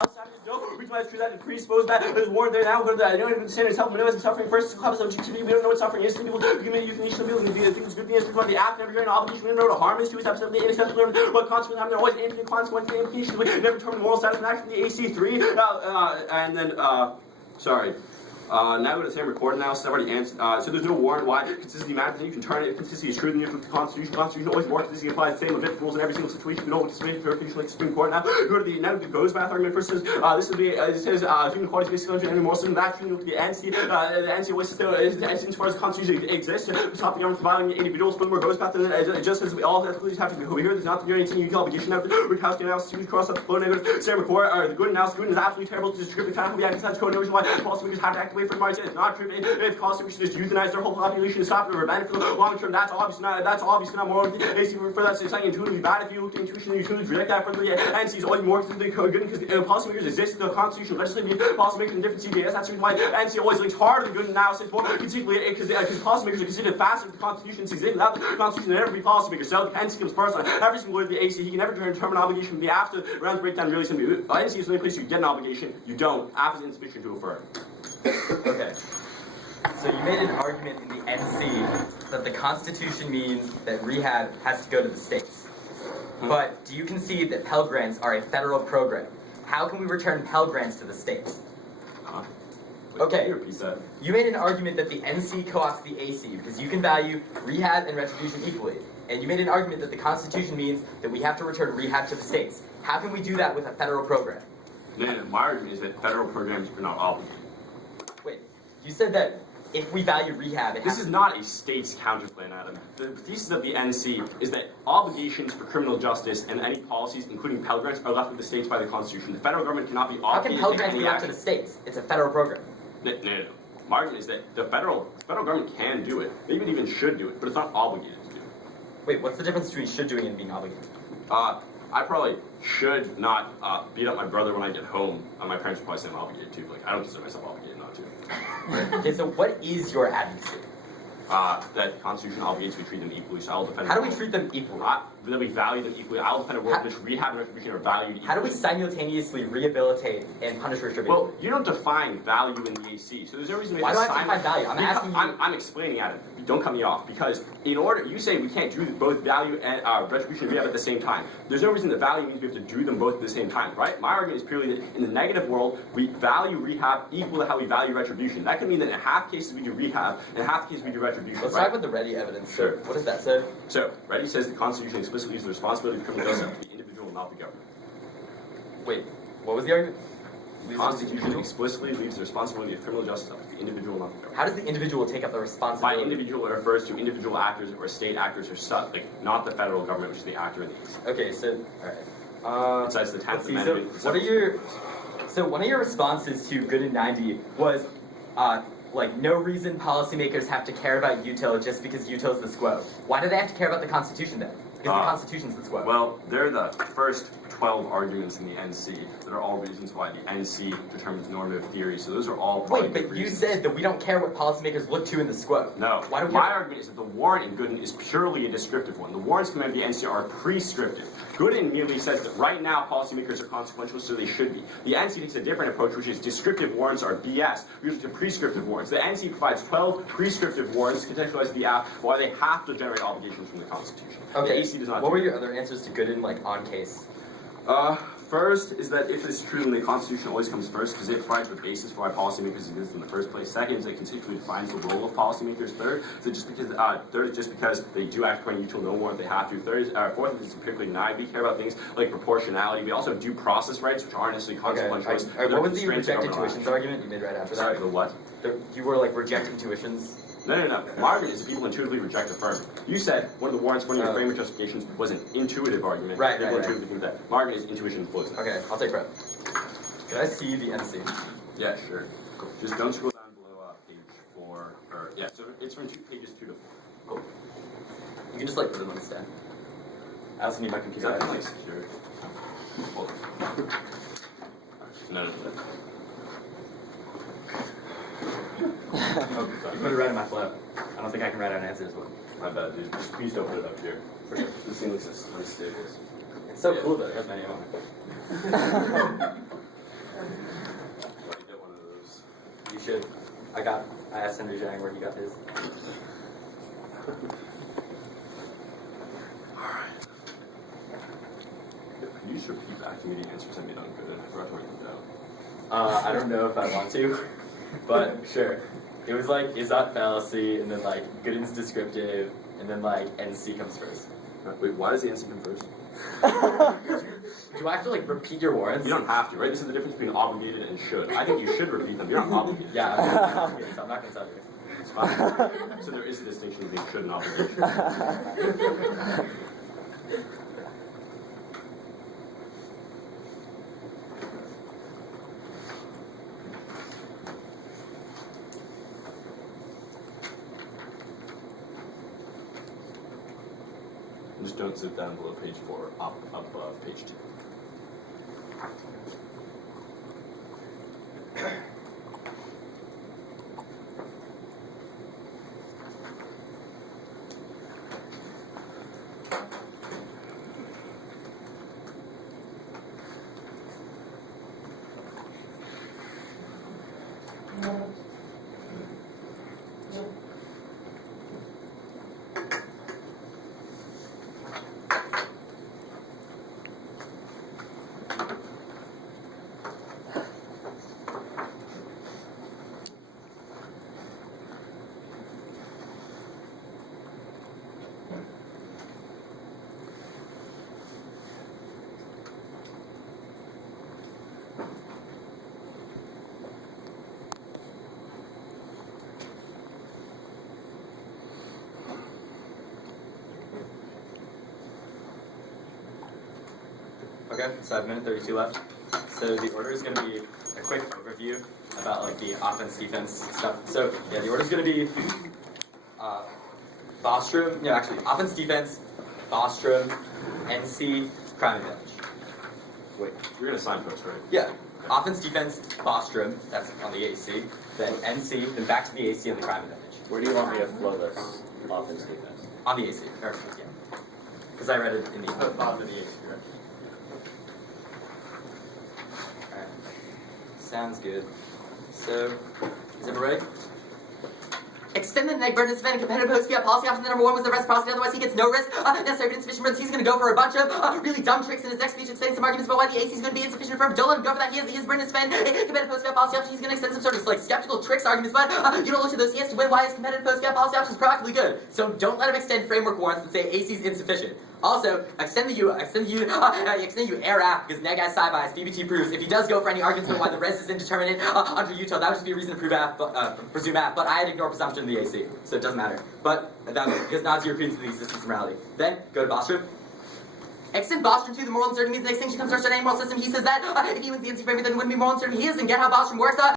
Reason why it's true that it presupposed that there's war there now, but I don't even understand itself, minimizing suffering first, clubs objectivity, we don't know what suffering is, people give me euthanasia people, and the things good things, the act, never during obligation, we don't know what harm is to us, absolutely inacceptable, what consequences have, there always infinite consequences, implications, we never determine moral status, and actually the AC3, and then, sorry. Now we're going to say I'm recording now, so I've already answered. So there's no warrant why consistency matters, and you can turn it if consistency is true, then you have the Constitution. Constitution always more consistency applies the same objective rules in every single situation. You know what discrimination clarification like the Supreme Court now. You go to the goes bath argument first says this would be it says human equality is basically any more so than that. You look at the NC always says as far as the Constitution exists, to stop the government from violating individuals. Furthermore, goes bath it just says we all have to be over here. There's not anything you can obligation now. Recast analysis, you cross up the flow negative, same record or the good analysis. Good is absolutely terrible to describe the kind of we have such code. No reason why policymakers have to act away from minds. It's not. If policymakers should just euthanize their whole population to stop it or benefit for the long term, that's obviously not moral. For that, it's not intuitively bad if you look at intuition and you truly reject that from the NC is always more good because policymakers exist, the Constitution, legislative policymakers in different CDS. That's the reason why NC always links harder than good analysis more consequently because policymakers are considered faster than the Constitution exists. Without the Constitution, there never be policymakers. So the NC comes first on every single word of the AC. He can never determine an obligation. The after rounds breakdown really simply. NC is the only place you get an obligation. You don't. AF is insufficient to affirm. Okay. So you made an argument in the NC that the Constitution means that rehab has to go to the states. But do you concede that Pell Grants are a federal program? How can we return Pell Grants to the states? Okay, you made an argument that the NC co-opts the AC because you can value rehab and retribution equally. And you made an argument that the Constitution means that we have to return rehab to the states. How can we do that with a federal program? No, my argument is that federal programs are not obligated. Wait, you said that if we value rehab, this is not a state's counterplan, Adam. The thesis of the NC is that obligations for criminal justice and any policies, including Pell Grants, are left with the states by the Constitution. The federal government cannot be obligated. How can Pell Grants be left to the states? It's a federal program. No. My argument is that the federal government can do it. They even should do it, but it's not obligated to do it. Wait, what's the difference between should doing and being obligated? I probably should not beat up my brother when I get home. My parents would probably say I'm obligated to. Like, I don't consider myself obligated not to. Okay, so what is your advocacy? That the Constitution obligates we treat them equally, so I'll defend. How do we treat them equally? That we value them equally. I'll defend a world in which rehab and retribution are valued equally. How do we simultaneously rehabilitate and punish retribution? Well, you don't define value in the AC, so there's no reason to Why do I have to define value? I'm asking you. I'm explaining, Adam. Don't cut me off, because in order, you say we can't do both value and retribution and rehab at the same time. There's no reason that value means we have to do them both at the same time, right? My argument is purely that in the negative world, we value rehab equal to how we value retribution. That can mean that in half cases we do rehab, and in half cases we do retribution. Let's talk about the Reddy evidence. Sure. What does that say? So, Reddy says the Constitution explicitly leaves the responsibility of criminal justice to the individual, not the government. Wait, what was the argument? The Constitution explicitly leaves the responsibility of criminal justice up to the individual, not the government. How does the individual take up the responsibility? By individual, it refers to individual actors or state actors or stuff, like not the federal government, which is the actor in the case. Okay, so all right. It says the 10th Amendment. So one of your responses to Good and 90 was like no reason policymakers have to care about util just because util's the squo. Why do they have to care about the Constitution then? Because the Constitution's the squo. Well, they're the first 12 arguments in the NC that are all reasons why the NC determines normative theory. So those are all Wait, but you said that we don't care what policymakers look to in the squo. No. Why do we My argument is that the warrant in Gooden is purely a descriptive one. The warrants command of the NC are prescriptive. Gooden merely says that right now policymakers are consequential, so they should be. The NC takes a different approach, which is descriptive warrants are BS, usually to prescriptive warrants. The NC provides 12 prescriptive warrants, contextualized the app, why they have to generate obligations from the Constitution. Okay. The AC does not. What were your other answers to Gooden, like on case? First is that if it's true, then the Constitution always comes first because it provides the basis for why policymakers exist in the first place. Second is it conceptually defines the role of policymakers. Third is just because they do act according to no warrant, they have to. Fourth is it's empirically denied. We care about things like proportionality. We also have due process rights, which aren't necessarily consequential. Okay. What was the rejected tuitions argument you made right after that? Sorry, the what? You were like rejecting tuitions. No. My argument is that people intuitively reject affirm. You said one of the warrants, one of your framework justifications was an intuitive argument. Right. Intuitively think that. My argument is intuition flows. Okay, I'll take credit. Can I see the NC? Yeah, sure. Cool. Just don't scroll down below page 4. So it's from pages 2 to 4. Cool. You can just like put them on the stand. I also need my computer. Is that like secure? Hold on. No. Oh, you put it right in my flap. I don't think I can write out an answer as well. My bad, dude. Just please don't put it up here. For sure. This thing looks unstable. It's so cool though. It has my name on it. should. I asked Senator Zhang where he got his. Can you just repeat back to me the answers I made on good? I forgot to write them down. I don't know if I want to, but sure. It was like, is that fallacy, and then like, Gooden's descriptive, and then like, NC comes first. Wait, why does the answer come first? Do I have to like repeat your warrants? You don't have to, right? This is the difference between obligated and should. I think you should repeat them. You're not obligated. Yeah, I'm not obligated, so I'm not gonna tell you. It's fine. So there is a distinction between should and obligation. And just don't zip down below page 4, up above page 2. Okay, so I have 1:32 left. So the order is going to be a quick overview about like the offense-defense stuff. So yeah, the order is going to be Bostrom. No, actually, offense-defense, Bostrom, NC, crime advantage. Wait, you're gonna signpost, right? Yeah, offense-defense, Bostrom. That's on the AC. Then NC, then back to the AC and the crime advantage. Where do you want me to flow this offense defense? On the AC. Or, yeah. Because I read it in the Bottom of the AC, right? Alright. Sounds good. So, is everybody ready? Extend the neck burden event and competitive post fiat policy option. Number 1 was the rest prosecute, otherwise he gets no risk. Necessary but insufficient runs. He's going to go for a bunch of really dumb tricks in his next speech, extending some arguments about why the AC is going to be insufficient for him. Don't let him go for that. He has burden to spend. Competitive post fiat policy option. He's going to extend some sort of like skeptical tricks arguments, but you don't look at those. He has to win why his competitive post fiat policy option is proactively good. So don't let him extend framework warrants that say AC is insufficient. Also, extend the U air app because neg as sci bias. BBT proves if he does go for any arguments about why the res is indeterminate under Utah, that would just be a reason to prove presume app. But I had ignore presumption in the AC, so it doesn't matter. But that because Nazi repeats the existence of morality. Then go to Bostrom. Extend Bostrom to the moral uncertainty means the extinction comes to our any moral system. He says that if he wins the NC framework, then it wouldn't be moral uncertainty. He doesn't get how Bostrom works.